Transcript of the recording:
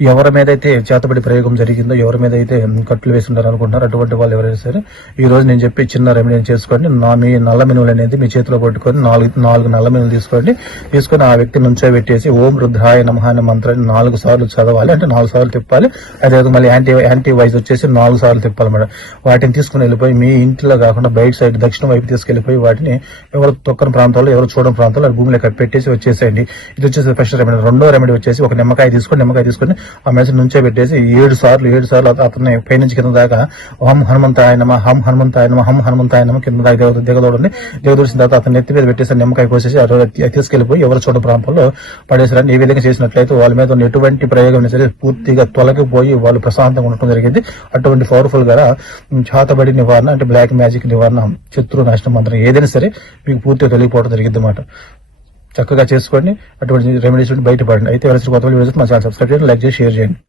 ఎవరి మీద అయితే చేతబడి ప్రయోగం జరిగిందో, ఎవరి మీద అయితే కట్లు వేసి ఉంటారు అనుకుంటున్నారు, అటువంటి వాళ్ళు ఎవరైనా సరే ఈ రోజు నేను చెప్పి చిన్న రెమెడీ చేసుకోండి. మీ నల్ల మినువులు అనేది మీ చేతిలో పట్టుకొని నాలుగు నల్ల మినువులు తీసుకొని ఆ వ్యక్తి నుంచో పెట్టేసి ఓం రుద్రాయ నమః అనే మంత్రాన్ని 4 సార్లు చదవాలి. అంటే 4 సార్లు తిప్పాలి. అదే మళ్ళీ యాంటీ వైజ్ వచ్చేసి 4 సార్లు తిప్పాలి మేడం. వాటిని తీసుకుని వెళ్ళిపోయి మీ ఇంట్లో కాకుండా బయట సైడ్ దక్షిణ వైపు తీసుకెళ్లిపోయి వాటిని ఎవరు తొక్కని ప్రాంతాల్లో, ఎవరు చూడని ప్రాంతాల్లో భూమిలో కట్టేసి వచ్చేసేయండి. ఇది వచ్చేసి ఫస్ట్ రెమెడీ. రెండో రెమెడీ వచ్చేసి ఒక నిమ్మకాయ తీసుకొని ఆ మెసేజ్ నుంచే పెట్టేసి 7 సార్లు అతన్ని పైనుంచి కింద దాకా హం హనుమంతాయ నమః, హం హనుమంతాయ నమః, హం హనుమంతాయ నమః కింద దాకా దిగదోడండి. దిగదూడిసిన తర్వాత అతను నెత్తి మీద పెట్టేసి నిమ్మకాయ కోసేసి తీసుకెళ్లిపోయి ఎవరు చూడ ప్రాంతంలో పడేసారని ఈ విధంగా చేసినట్లయితే వాళ్ళ మీద ఉన్న ఎటువంటి ప్రయోగం సరే పూర్తిగా తొలగిపోయి వాళ్ళు ప్రశాంతంగా ఉండటం జరిగింది. అటువంటి పవర్ఫుల్ గా చేతబడి నివారణ, అంటే బ్లాక్ మ్యాజిక్ నివారణ, శత్రు నాశనం మంత్రం ఏదైనా సరే మీకు పూర్తిగా తొలగిపోవడం జరిగింది అన్నమాట. చక్కగా చేసుకోండి. అటువంటి రెమెడీస్ నుండి బయటపడండి. అయితే ఎవరైనా కొత్త వీడియోస్ మా ఛానల్ సబ్స్క్రైబ్ చేయండి, లైక్ చేసి షేర్ చేయండి.